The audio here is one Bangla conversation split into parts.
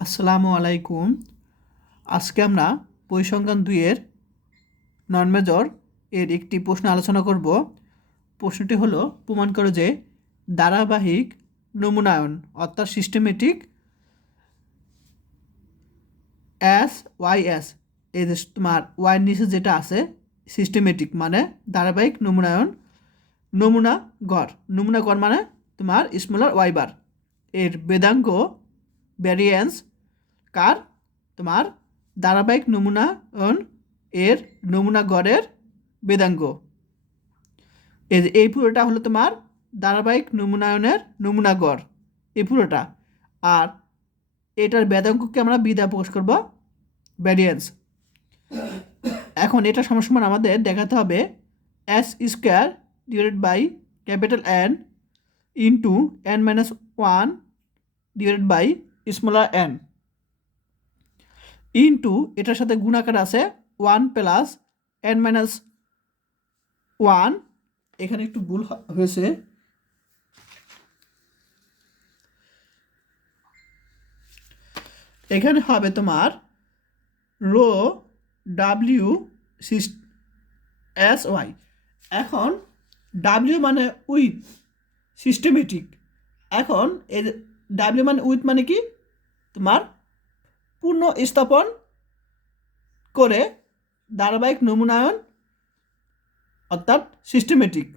আসসালামু আলাইকুম। আজকে আমরা পরিসংখ্যান দুইয়ের নন মেজর এর একটি প্রশ্ন আলোচনা করব। প্রশ্নটি হলো, প্রমাণ করো যে ধারাবাহিক নমুনায়ন অর্থাৎ সিস্টেমেটিক এস ওয়াই এস এই যে তোমার ওয়াই নিচে যেটা আছে সিস্টেমেটিক মানে ধারাবাহিক নমুনায়ন, নমুনা গড়। নমুনা গড় মানে তোমার স্মলার ওয়াইবার এর বেদাঙ্গ ভ্যারিয়েন্স কার? তোমার ধারাবাহিক নমুনায়ন এর নমুনা গড়ের বেদাঙ্গ। এই পুরোটা হলো তোমার ধারাবাহিক নমুনায়নের নমুনা গড়, এই পুরোটা। আর এটার বেদাঙ্ককে আমরা বিদা প্রকাশ করব ভ্যারিয়েন্স এখন এটা সমান আমাদের দেখাতে হবে S square divided by capital N into N minus one divided by smaller N. Into এটার সাথে গুণাকার আছে one plus N minus one. এখানে একটু ভুল হয়েছে। এখানে হবে তোমার rho W sys S Y. এখন ডাব্লিউ মানে উইথ সিস্টেমেটিক এখন এ ডাব্লিউ মানে উইথ মানে কি? তোমার পূর্ণ স্থাপন করে ধারাবাহিক নমুনায়ন অর্থাৎ সিস্টেমেটিক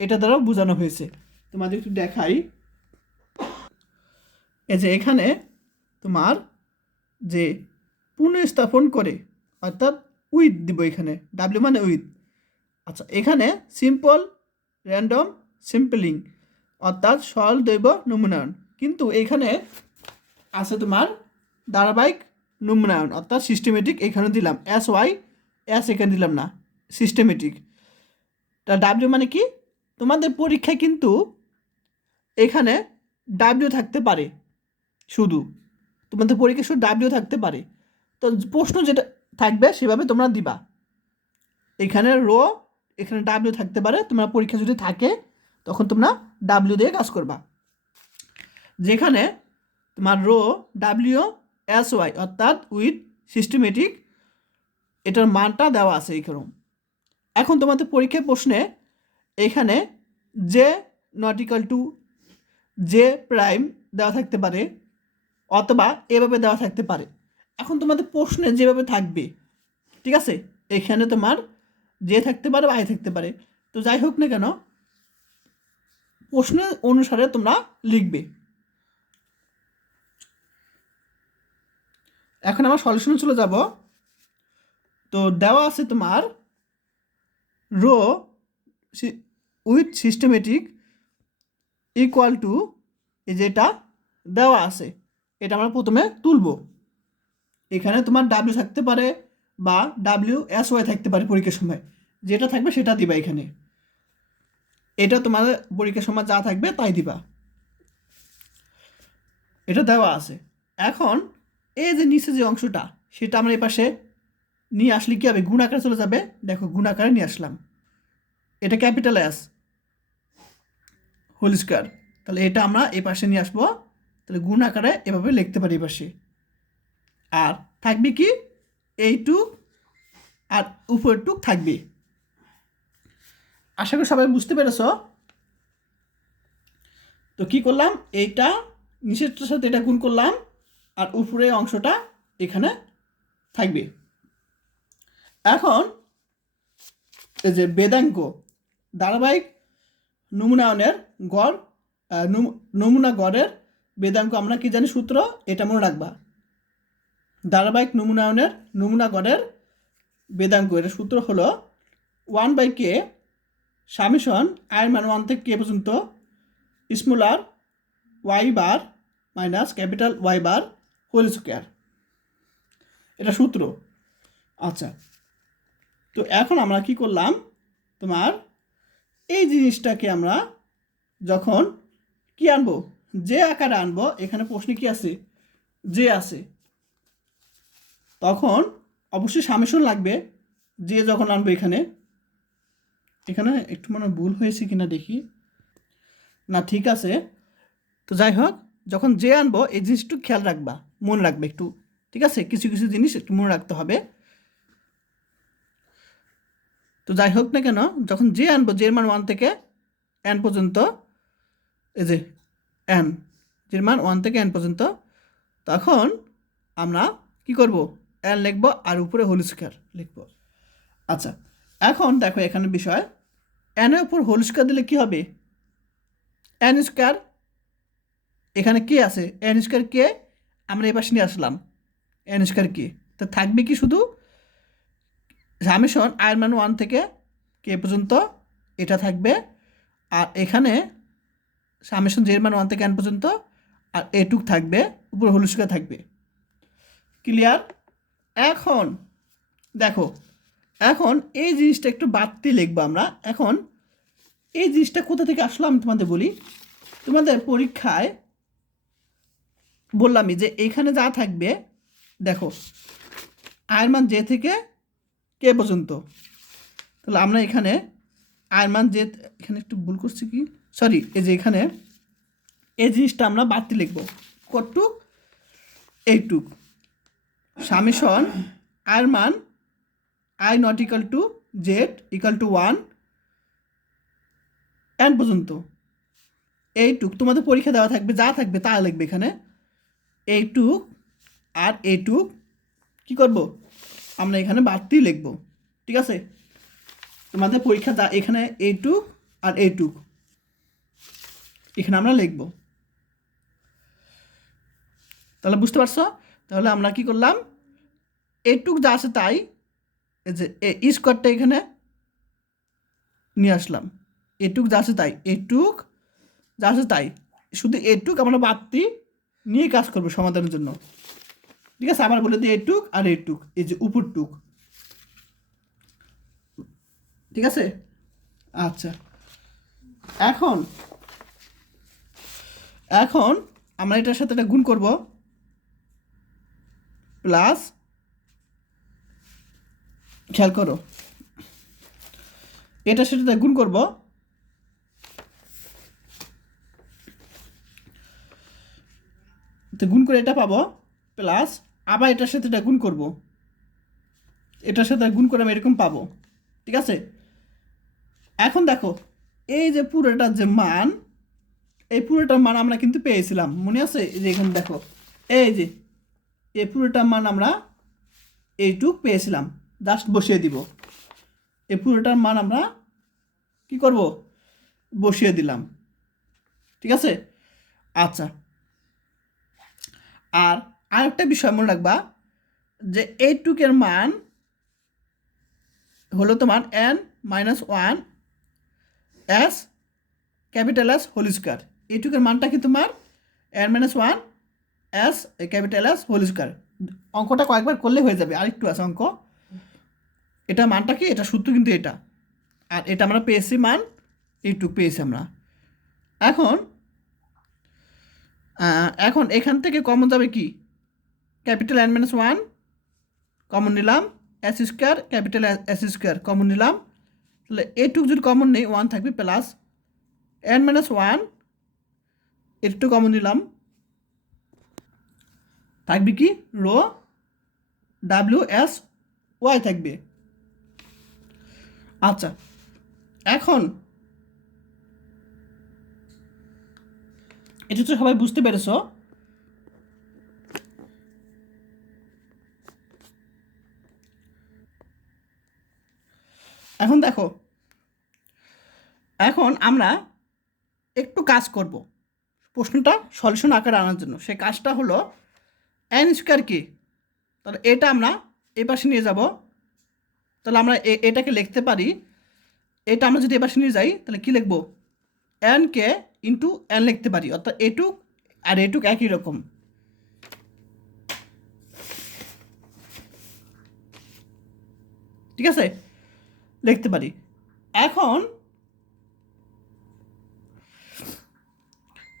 এটা দ্বারা বোঝানো হয়েছে। তোমাদের একটু দেখাই। এই যে এখানে তোমার যে পুনঃস্থাপন করে, অর্থাৎ উইথ দিব এখানে ডাব্লিউ মানে উইথ আচ্ছা এখানে সিম্পল র্যান্ডম সিম্পলিং অর্থাৎ সরল দৈব নমুনায়ন। কিন্তু এখানে আছে তোমার ধারাবাহিক নমুনায়ন, অর্থাৎ সিস্টেমেটিক এখানে দিলাম। এস ওয়াই এস এখানে দিলাম না সিস্টেমেটিক তা ডাব্লিউ মানে কি? তোমাদের পরীক্ষায় কিন্তু এখানে ডাব্লিউ থাকতে পারে, শুধু। তোমাদের পরীক্ষায় শুধু ডাব্লিউ থাকতে পারে। তো প্রশ্ন যেটা থাকবে, সেভাবে তোমরা দিবা। এখানে রো এখানে ডাব্লিউ থাকতে পারে, তোমরা পরীক্ষা যদি থাকে, তখন তোমরা ডাব্লিউ দিয়ে কাজ করবা। যেখানে তোমার রো ডাব্লিউ এস ওয়াই অর্থাৎ উইথ সিস্টেমেটিক এটার মানটা দেওয়া আছে এইখানে এখন তোমাদের পরীক্ষার প্রশ্নে এখানে যে নট ইকাল টু যে প্রাইম দেওয়া থাকতে পারে, অথবা এভাবে দেওয়া থাকতে পারে। এখন তোমাদের প্রশ্নে যেভাবে থাকবে, ঠিক আছে? এখানে তোমার যে থাকতে পারে বা আই থাকতে পারে। তো যাই হোক না কেন, প্রশ্নের অনুসারে তোমরা লিখবে। এখন আমার সলিউশনে চলে যাব। তো দেওয়া আছে তোমার rho with systematic equal to এই যেটা দেওয়া আছে, এটা আমরা প্রথমে তুলব। এখানে তোমার ডাব্লিউ থাকতে পারে বা ডাব্লিউ এস ওয়াই থাকতে পারে পরীক্ষার সময়। যেটা থাকবে সেটা দিবা এখানে। এটা তোমার পরীক্ষার সময় যা থাকবে তাই দিবা। এটা দেওয়া আছে। এখন এই যে নিচে যে অংশটা, সেটা আমরা এই পাশে নিয়ে আসলে কী হবে? গুণাকারে চলে যাবে। দেখো গুণাকারে নিয়ে আসলাম। এটা ক্যাপিটাল অ্যাস হোল স্কোয়ার। তাহলে এটা আমরা এই পাশে নিয়ে আসব। তাহলে গুণ আকারে এভাবে লিখতে পারি এই পাশে। আর থাকবে কি? এইটুক আর উপরের টুক থাকবে। আশা করি সবাই বুঝতে পেরেছ? তো কি করলাম? এইটা, নিচেরটার সাথে এটা গুণ করলাম। আর উপরের অংশটা এখানে থাকবে। এখন এই যে বেদাঙ্ক, ধারাবাহিক নমুনায়নের গড় নমুনা গড়ের বেদাঙ্ক আমরা কি জানি সূত্র? এটা মনে রাখবা। ধারাবাহিক নমুনায়নের, নমুনা গড়ের বেদাঙ্ক, এর সূত্র হলো ওয়ান বাই কে সামিশন আয়ের মান ওয়ান থেকে কে পর্যন্ত smaller Y bar minus capital Y bar whole square এটা সূত্র। আচ্ছা। তো এখন আমরা কি করলাম? তোমার এই জিনিসটাকে আমরা যখন কি আনব? যে আকারে আনব, এখানে প্রশ্নে কি আছে? যে আছে। তখন অবশ্যই সামেশন লাগবে যে যখন আনব এখানে। এখানে একটু মনে ভুল হয়েছে কিনা দেখি। না, ঠিক আছে। তো যাই হোক যখন যে আনব, এই জিনিস একটু খেয়াল রাখবা, মনে রাখবে একটু। ঠিক আছে? কিছু কিছু জিনিস একটু মনে রাখতে হবে। তো যাই হোক না কেন, যখন যে আনব জের মান ওয়ান থেকে এন পর্যন্ত, এই যে এন জের মান ওয়ান থেকে এন পর্যন্ত, তখন আমরা কি করব? এন লিখব আর উপরে হোল স্কোয়ার লিখব। আচ্ছা এখন দেখো এখানে বিষয়। এনের উপর হোল স্কোয়ার দিলে কি হবে? এন স্কোয়ার এখানে কে আছে? এন স্কোয়ার কে আমরা এবার নিয়ে আসলাম। এন স্কোয়ার কে তো থাকবে কি শুধু সামেশন আয়ের মান ওয়ান থেকে কে পর্যন্ত। এটা থাকবে। আর এখানে সামেশন জের মান ওয়ান থেকে এন পর্যন্ত। আর এটুক থাকবে। উপর হোল স্কোয়ার থাকবে। ক্লিয়ার এখন দেখো, এখন এই জিনিসটা একটু বাড়তি লিখব আমরা। এখন এই জিনিসটা কোথা থেকে আসলো আমি তোমাদের বলি? তোমাদের পরীক্ষায় বললামই যে এখানে যা থাকবে, দেখো আয়ের মান যে থেকে কে পর্যন্ত। তাহলে আমরা এখানে আয়ের মান যে এখানে একটু ভুল করছি কি? সরি এই যে এখানে এই জিনিসটা আমরা বাড়তি লিখব। কটুক, এইটুক। সামেশন আয়ের মান I not equal to Z equal to one N পর্যন্ত। এইটুক, তোমাদের পরীক্ষা দেওয়া থাকবে, যা থাকবে তা লিখবে এখানে। এইটুক আর এইটুক কি করব? আমরা এখানে বাড়তি লিখব, ঠিক আছে? তোমাদের পরীক্ষা এখানে এইটুক আর এইটুক এখানে আমরা লিখব। তাহলে বুঝতে পারছ? তাহলে আমরা কি করলাম? এইটুক যা আছে তাই যে এই স্কোয়ারটা এখানে নিয়ে আসলাম। এটুক যা আছে তাই এটুক যা আছে তাই, শুধু এটুক আমরা বাড়তি নিয়ে কাজ করব সমাধানের জন্য। ঠিক আছে? আবার বলে দিই এটুক আর এটুক এই যে উপরটুক ঠিক আছে? আচ্ছা। এখন এখন আমরা এটার সাথে এটা গুণ করব। প্লাস, খেয়াল করো, এটার সাথে গুণ করব। গুণ করে এটা পাবো প্লাস আবার এটার সাথে এটা গুণ করব। এটার সাথে গুণ করে আমি এরকম পাবো, ঠিক আছে? এখন দেখো, এই যে পুরোটার যে মান, এই পুরোটার মান আমরা কিন্তু পেয়েছিলাম, মনে আছে? এই যে এখানে দেখো, এই যে, এই পুরোটার মান আমরা এইটুক পেয়েছিলাম জাস্ট বসিয়ে দিব। এই পুরোটার মান আমরা কি করব? বসিয়ে দিলাম, ঠিক আছে? আচ্ছা আর আরেকটা বিষয় মনে রাখবা যে এইটুকের মান হলো তোমার N minus one S capital S whole square এইটুকের মানটা কি তোমার? N minus one S capital S whole square অঙ্কটা কয়েকবার করলে হয়ে যাবে, আরেকটু আছে অঙ্ক। এটা মানটা কি? এটা সূত্র কিন্তু এটা। আর এটা আমরা পেয়েছি মান, এইটুক পেয়েছি আমরা। এখন এখন এখান থেকে কমন যাবে কি? Capital N minus one common নিলাম S square capital S square common নিলাম। তাহলে এইটুক যদি কমন নেই ওয়ান থাকবে প্লাস এন মাইনাস ওয়ান একটু কমন নিলাম। থাকবে কি? রো ডাব্লিউ এস ওয়াই থাকবে। আচ্ছা এখন এটা তো সবাই বুঝতে পেরেছ? এখন দেখো, এখন আমরা একটু কাজ করব। প্রশ্নটা সলিউশন আকারে আনার জন্য। সেই কাজটা হলো এন স্কোয়ার কি? তাহলে এটা আমরা এ পাশে নিয়ে যাব। তাহলে আমরা এটাকে লিখতে পারি। এটা আমরা যদি এ পাশে নিয়ে যাই, তাহলে কী লিখব? এন কে ইন্টু এন লিখতে পারি, অর্থাৎ এটুক আর এটুক একই রকম। ঠিক আছে? লিখতে পারি। এখন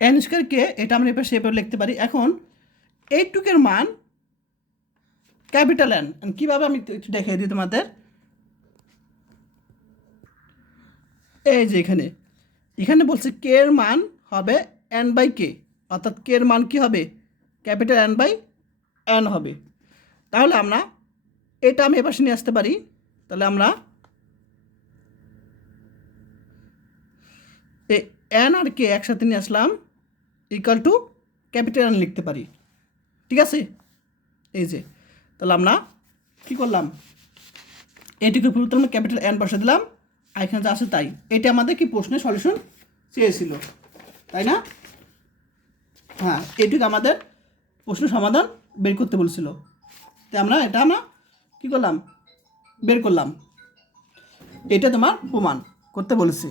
এন স্কোয়ার কে, এটা আমরা এবার সেভাবে লিখতে পারি। এখন এইটুকের মান ক্যাপিটাল এন। কীভাবে আমি একটু দেখিয়ে দিই তোমাদের? এই যে এখানে। এখানে বলছে কে এর মান হবে এন বাই কে অর্থাৎ কে এর মান কী হবে? ক্যাপিটাল এন বাই এন হবে। তাহলে আমরা এটা আমি এপাশে নিয়ে আসতে পারি। তাহলে আমরা এ এন আর কে একসাথে নিয়ে আসলাম ইকাল টু ক্যাপিটাল এন লিখতে পারি। ঠিক আছে? এই যে, তাহলে আমরা কী করলাম? এটিকে পরিবর্তে আমরা ক্যাপিটাল এন বসে দিলাম। এখানে যা আছে তাই। এটা আমাদের কি প্রশ্নের সলিউশন চেয়েছিল, তাই না? হ্যাঁ এটুকু আমাদের প্রশ্ন সমাধান বের করতে বলছিল। তাই আমরা, এটা আমরা কী করলাম? বের করলাম। এটা তোমার প্রমাণ করতে বলেছি।